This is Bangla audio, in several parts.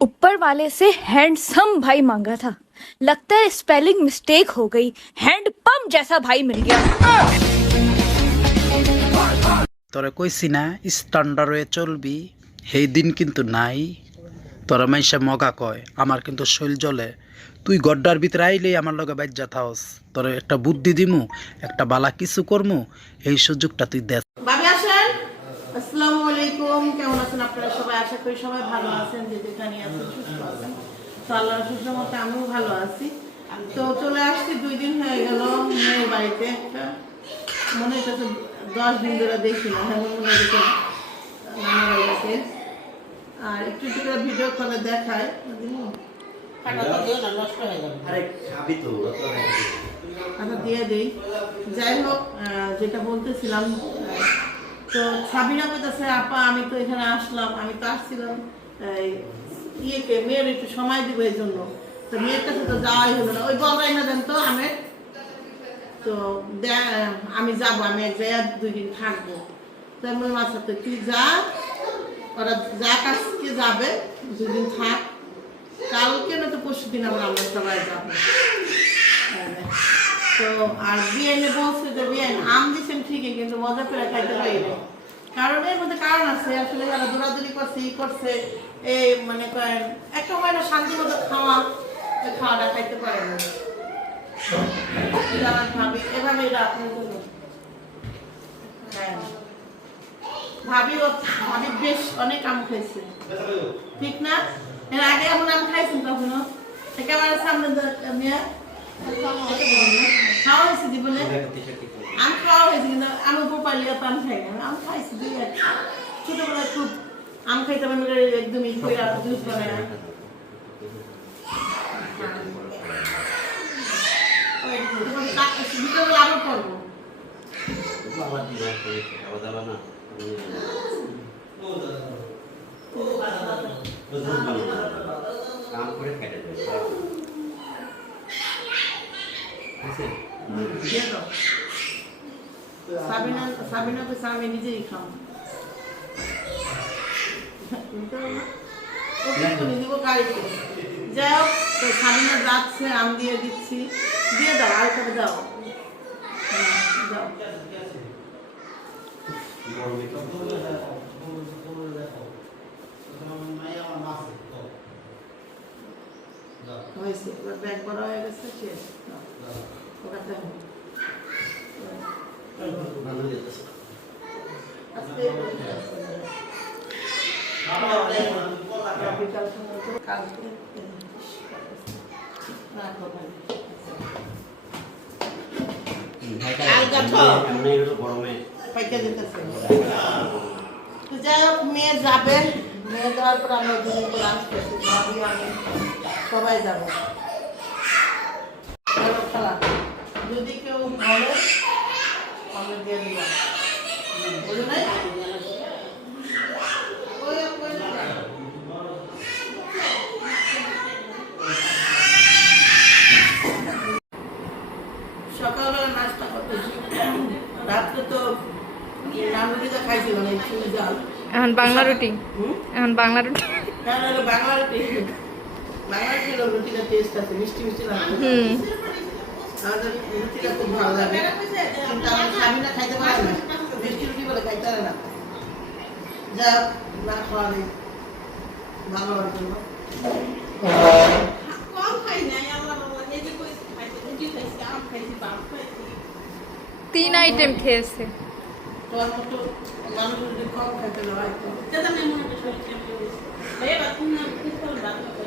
ऊपर वाले से हैंडसम भाई मांगा था लगता है स्पेलिंग मिस्टेक हो गई हैंड पंप जैसा भाई मिल गया তোরা কইছি না স্ট্যান্ডার্ড হয়ে চলবি সেই দিন কিন্তু নাই তোরা মাইসা মগা কয় আমার কিন্তু শৈল জলে তুই গড্ডার ভিতরে আইলেই আমার লগে বাজ্যা থাওস তোর একটা বুদ্ধি দিমু একটা বালা কিছু করমু এই সুযোগটা তুই দেখ ভাবি আসেন আসসালামু আলাইকুম কেমন আছেন আপনারা সবাই? আশা করি সবাই ভালো আছেন যে যেখানে আছেন সুস্থ আছেন। তো আল্লাহর সুস্থ মতে আমিও ভালো আছি। তো চলে আসছি দুই দিন হয়ে গেল মেয়ের বাড়িতে একটা। মনে হচ্ছে দশ দিন ধরে দেখি না এমন মনে হচ্ছে আর একটু একটু করে ভিডিও কলে দেখায় আচ্ছা দিয়ে দিই। যাই হোক যেটা বলতেছিলাম তো সাবিনা বলতেছে আপা, আমি তো এখানে আসলাম, আমি তো আসছিলাম ইয়েকে, মেয়ের একটু সময় দিব এই জন্য। তো মেয়ের কাছে তো যাওয়াই হলো না। ওই বলরাই না দেন তো আমি? তো আমি যাব, আমি এক জায়গায় দুই দিন থাকব। তো আমি বললাম আচ্ছা তো তুই যা, ওরা যা কাছকে যাবে, দুই দিন থাক। কালকে না তো পরশু দিন আবার আমরা সবাই যাব। তো আর বিয়াইনে বলছে যে বিয়াইন আম দিছেন ঠিকই, কিন্তু মজা করে খাইতে পারি মধ্যে কারণ আছে, আসলে যারা দৌড়াদৌড়ি করছে, ই করছে এই মানে করেন না শান্তি মতো খাওয়া খাওয়াটা খাইতে পারে না। হ্যাঁ। বেশ, অনেক আম ঠিক না? এর আগে এমন আম খাইছেন কখনো? একেবারে সামনে মেয়ে। খাওয়া হয়েছে জীবনে আম খাওয়া হয়েছে কিন্তু আমি আম খাই না আম খাইছি দুই ছোটবেলায় খুব আম খাইতে মানে একদমই কইরা জুস সাবিনা সাবিনা তো আমি নিজেই খাও। দিব গাড়িতে যাই হোক তো সাবিনা যাচ্ছে আম দিয়ে দিচ্ছি। দিয়ে দাও আর করে দাও। হ্যাঁ, হয়েছে এবার ব্যাগ বড় হয়ে গেছে শেষ। বিকাল সময় কালকে রাখো যাই হোক মেয়ে যাবে। মেয়ে যাওয়ার পর আমরা দুদিন করে আসতেছি ভাবি আমি। সবাই যাব। খেলা যদি কেউ বলে আমরা দিয়ে দিলাম। নাই? সকালবেলা নাস্তা করতেছি। রাত্রে তো নানুরিটা খাইছিল না এই চুলি এখন বাংলা রুটি? এখন বাংলা রুটি? বাংলা রুটি। ছিল রুটিটা টেস্ট আছে মিষ্টি মিষ্টি লাগে হুম। আমাদের রুটিটা খুব ভালো লাগে। কিন্তু আমার স্বামীরা খাইতে পারে না। মিষ্টি রুটি বলে খাইতে পারে না। যা না খাওয়া নেই। ভালো হওয়ার জন্য তিন আইটেম খেয়েছে। তোমার মতো মানুষ যদি কম খাইতে না হয়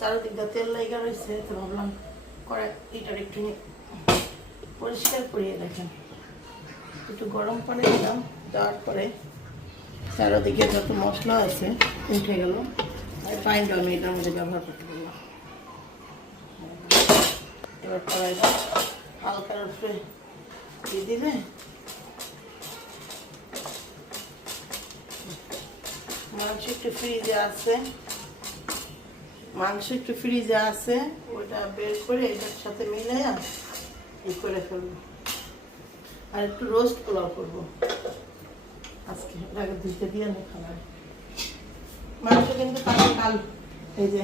চারদিকটা তেল লাইগা রয়েছে, তো ভাবলাম করে এটার একটু পরিষ্কার করিয়ে দেখেন। একটু গরম পানি দিলাম, দেওয়ার পরে চারদিকে যত মশলা আছে উঠে গেল। ফাইনটা আমি এটার মধ্যে ব্যবহার করতে পারলাম এবার কড়াইটা হালকা উপরে দিয়ে দিলে মাংস একটু ফ্রিজে আছে। মাংস একটু ফ্রিজে আছে, ওটা বের করে এটার সাথে মিলে ই করে ফেলব। আর একটু রোস্ট পোলাও করব। আজকে ওটাকে ধুতে দিয়ে আমি খাবার। মাংস কিন্তু কাল কাল। এই যে,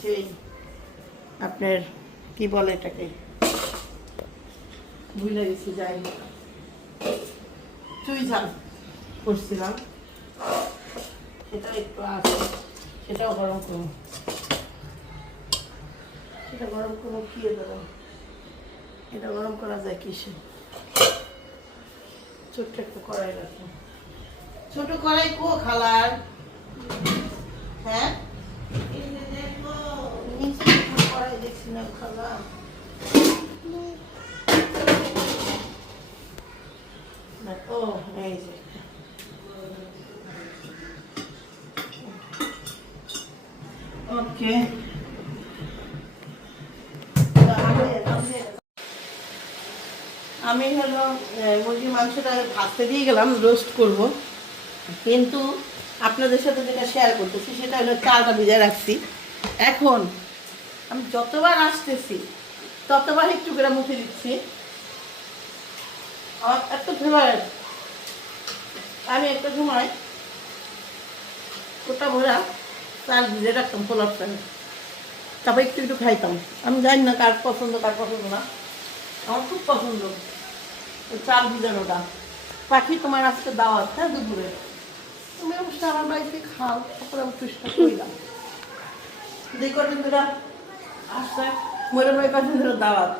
সেই আপনার কি বলে এটাকে? ভুলে গেছি, যাই চুই ঝাল করছিলাম। সেটা একটু আছে। সেটাও গরম করব সেটা গরম করব কি দেবো এটা গরম করা যায় কিসে? ছোট্ট একটু কড়াই রাখো ছোট কড়াই কো খালার। হ্যাঁ? কড়াই দেখছি না খালা। না, ও এই যে। ওকে আমি হলো মুরগির মাংসটা ভাজতে দিয়ে গেলাম রোস্ট করব। কিন্তু আপনাদের সাথে যেটা শেয়ার করতেছি, সেটা হলো চালটা ভিজে রাখছি। এখন আমি যতবার আসতেছি, ততবার একটু করে মুখে দিচ্ছি। আমার এত ফেভারেট আমি একটা সময় ওটা ভরা চাল ভিজে রাখতাম পোলার চালে তারপর একটু একটু খাইতাম। আমি জানি না কার পছন্দ কার পছন্দ না। আমার খুব পছন্দ। চাল ভিজানোটা পাখি তোমার আজকে দাওয়াত হ্যাঁ দুপুরে? তুমি অবশ্য আমার বাড়িতে খাও, তারপরে আমি চেষ্টা করলাম। যে কদিন ধরে আসছে, মরে মরে কদিন ধরে দাওয়াত।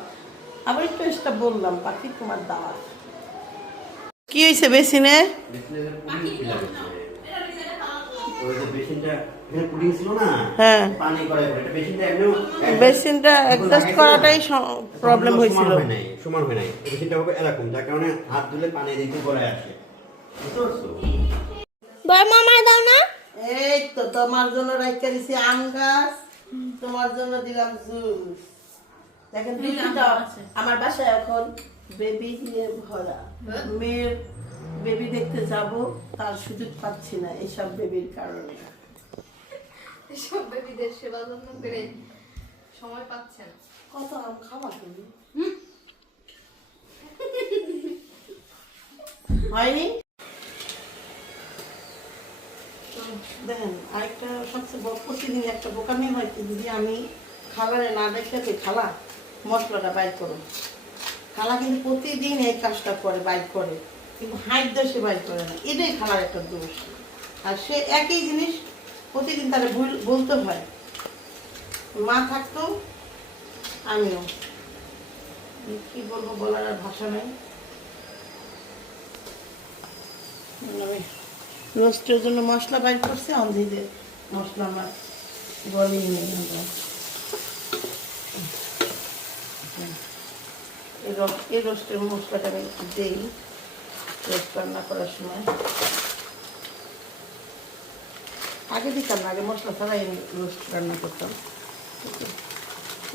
আবার একটু চেষ্টা বললাম, পাখি তোমার দাওয়াত। কি হয়েছে বেসিনে? বেসিনটা হ্যাঁ। পানি করাই এটা বেসিনটা এমনিও বেসিনটা অ্যাডজাস্ট করাটাই প্রবলেম হয়েছিল সমান হয় নাই সমান হয় নাই। এই বেসিনটা হবে এরকম যার কারণে হাত ধুলে পানি দিতে করে আসে। মামা দাও না। এই তো তোমার জন্য রাখতে দিছি আম গাছ তোমার জন্য দিলাম জুস। দেখেন আমার বাসায় এখন বেবি নিয়ে ভরা। মেয়ের বেবি দেখতে যাব তার সুযোগ পাচ্ছি না এইসব বেবির কারণে। এসব বেবিদের সেবা যত্ন করে সময় পাচ্ছেন কত আম খাওয়া তুমি? হয়নি? দেখেন আরেকটা সবচেয়ে প্রতিদিন একটা বোকামি হয় কি যদি আমি খাবারে না দেখতে খালা মশলাটা বাইর করো খালা কিন্তু প্রতিদিন এই কাজটা করে বাইর করে। কিন্তু হাইট সে বাইর করে না। এটাই খালার একটা দোষ। আর সে একই জিনিস প্রতিদিন তারা ভুল, বলতে হয়। মা থাকতো, আমিও। কি বলব বলার আর ভাষা নেই। আমি রোস্টের জন্য মশলা বাইর করছে অন্ধিদের মশলা আমার গলেই নেই আমরা এই রস- এই রোস্টের মশলাটা আমি দিই রোস্ট রান্না করার সময়। আগে দিতাম না, আগে মশলা ছাড়াই রোস্ট রান্না করতাম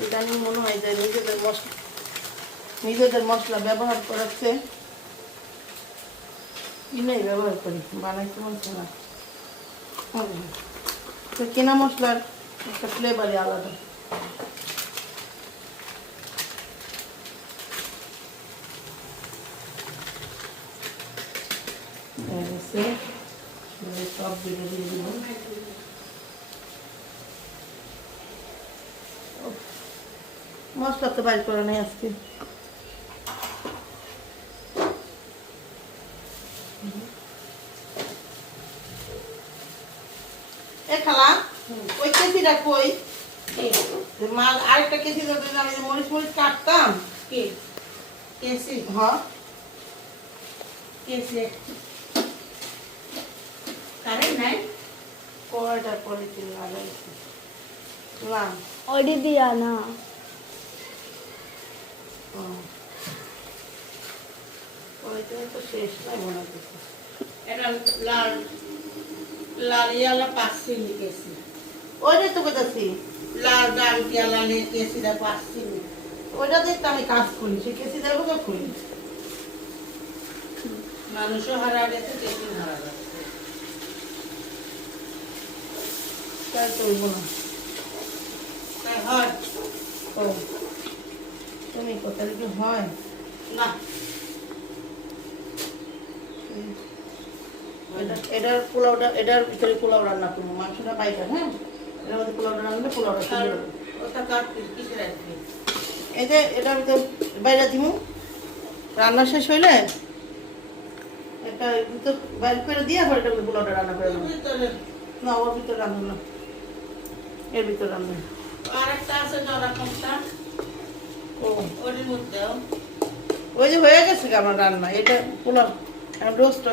ইদানিং মনে হয় যে নিজেদের মশলা নিজেদের মশলা ব্যবহার করাচ্ছে কিনাই ব্যবহার করি, বানাইতে মনছে না। তো কেনা মশলার একটা ফ্লেভারই আলাদা হয়ে গেছে। এবারে সব দিকে দিয়ে দিব মশলা তো বাইর করে নাই আজকে। এ খালা ওই কেজিটা কই? আরেকটা কেজি যদি আমি মরিচ মরিচ কাটতাম? কি? কেসি কেসি কারেন্ট নাই লাগাইছি না ওডি দিয়া না। পলিথিন তো শেষ নাই মনে এটা লাল ইয়ালা লিখেছি তো ডাল ওইটা দেখতে আমি কাজ করি তো করি। মানুষও হারা গেছে হারা তাই তো না। ও। তুমি কোথায় কি হয়? না। এটা- এটার পোলাওটা এটার ভিতরে পোলাও রান্না করব। মাংসটা বাইটা হ্যাঁ? এটার মধ্যে পোলাওটা রান্না পোলাওটা এই যে এটার ভিতরে বাইরে দিমু। রান্না শেষ হইলে ভিতর বাইরে করে দিয়ে আবার মধ্যে পোলাওটা রান্না করে না ওর ভিতরে রান্না না। এর ভিতরে রান্না আরেকটা আছে জরা কমটা ও। ওর মধ্যেও। ওই যে হয়ে গেছে আমার রান্না এটা পোলাও রোস্ট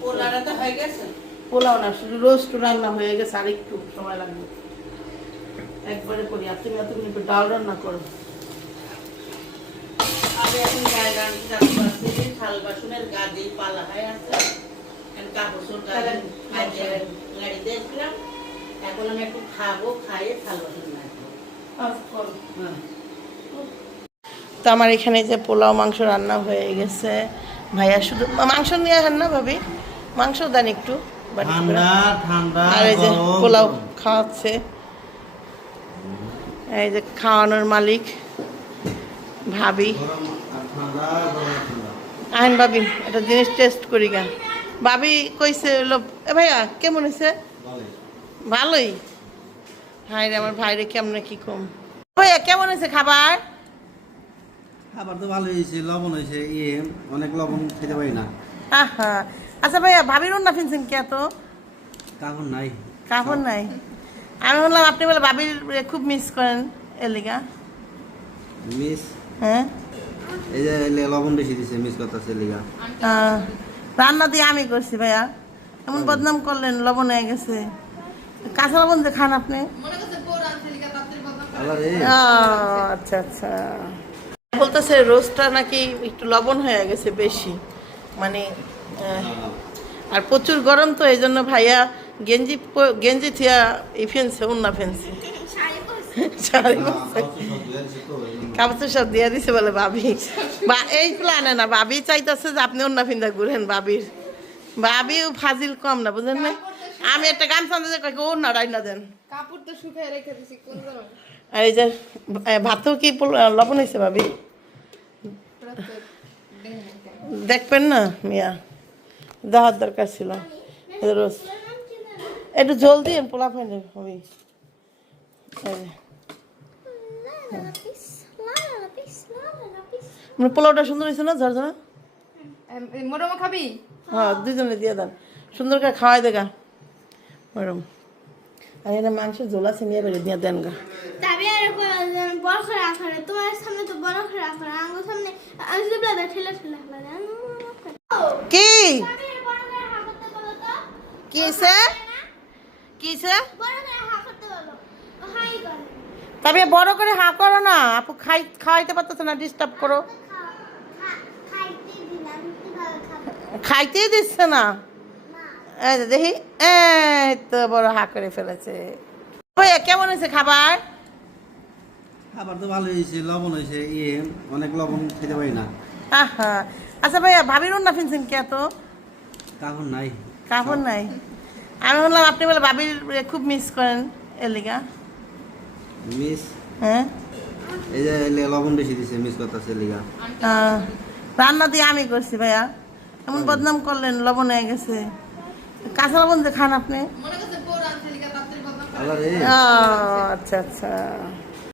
পোলাটা তো হয়ে গেছে? পোলাও না শুধু রোস্ট রান্না হয়ে গেছে আর একটু সময় লাগবে। একবারে করি আর তুমি তুমি একটু ডাল রান্না করো। আমি এখন গায়ে যে থাল বাসনের গা দিয়ে পালা হয়ে আছে। কাপড় গাড়িতে এখন আমি একটু খাব খাইয়ে রাখব আচ্ছা। হ্যাঁ। তো আমার এখানে যে পোলাও মাংস রান্না হয়ে গেছে। ভাইয়া শুধু মাংস নিয়ে আহেন না ভাবি? মাংস দেন একটু। আর এই যে পোলাও খাওয়াচ্ছে। এই যে খাওয়ানোর মালিক ভাবি। আহেন ভাবি একটা জিনিস টেস্ট করি গা। ভাবি কইছে হলো এ ভাইয়া কেমন হয়েছে ভালোই। হাই রে আমার ভাইরে কেমনে কি কম? ভাইয়া কেমন হয়েছে খাবার? খাবার তো ভালো হয়েছে লবণ হয়েছে ইয়ে অনেক লবণ খেতে পারি না। আহা আচ্ছা ভাইয়া ভাবির না ফিনছেন কে তো কাকুর নাই। কাপড় নাই। আমি বললাম আপনি বলে ভাবির খুব মিস করেন এলিগা মিস হ্যাঁ। এই যে লবণ বেশি দিছে মিস করতেছে লিগা। আহ, রান্না দিয়ে আমি করছি ভাইয়া। এমন বদনাম করলেন লবণ হয়ে গেছে। কাঁচা লবণ যে খান আপনি। মনে আচ্ছা আচ্ছা। বলতেছে রোস্টটা নাকি একটু লবণ হয়ে গেছে বেশি। মানে আর প্রচুর গরম তো এই জন্য ভাইয়া গেঞ্জি গেঞ্জি থিয়া ই ফেনছে পরছে। কাপড় সব দিয়ে দিছে বলে ভাবি। বা এই প্ল্যানে না ভাবি চাইতেছে যে আপনি অন্য ফিন্দা ঘুরেন ভাবির। ভাবিও ফাজিল কম না আমি একটা গান শুনতে কই ও না রাই না দেন। কাপড় তো শুকায় রেখে দিছি কোন আর এই যে ভাতেও কি পোল- লবণ হয়েছে ভাবি? দেখবেন না মিয়া? দেওয়ার দরকার ছিল। যে রোজ। একটু জল দিয়ে পোলা ফাইন যে। মানে পোলাওটা সুন্দর হয়েছে না ঝরঝরা এম, এই মোরমো খাবি? হ্যাঁ দুজনে দিয়ে দেন। সুন্দর করে খাওয়াই দেখা ওরম আর এটা মাংসের ঝোল আছে নিয়ে বেরিয়ে দিয়ে দেন গা। বড় করে রাখা তোমার সামনে তো বড় করে রাখা হয়। সামনে ঠেলা ঠেলা কি? কিসে কিসে বড় করে হা করতে বলো ও হাই করে তবে বড় করে হা করো না। আপু খাই খাওয়াইতে পারতেছে না ডিস্টার্ব করো। খাইতেই দিচ্ছে না। দেখি তো বড় হা করে ফেলেছে। ভাইয়া কেমন হয়েছে খাবার? খাবার তো ভালো হয়েছে লবণ হয়েছে ইয়ে অনেক লবণ খেতে পারি না। আহা আচ্ছা ভাইয়া ভাবির না ফিনছেন কে তো কাকুর নাই। কাপড় নাই। আমি বললাম আপনি বলে ভাবির খুব মিস করেন এলিগা মিস? হ্যাঁ? এই যে লবণ বেশি দিছে মিস করতেছে লিগা রান্না দিয়ে আমি করছি ভাইয়া। এমন বদনাম করলেন লবণ হয়ে গেছে। কাঁচা লবণ যে খান আপনি? মনে আচ্ছা আচ্ছা।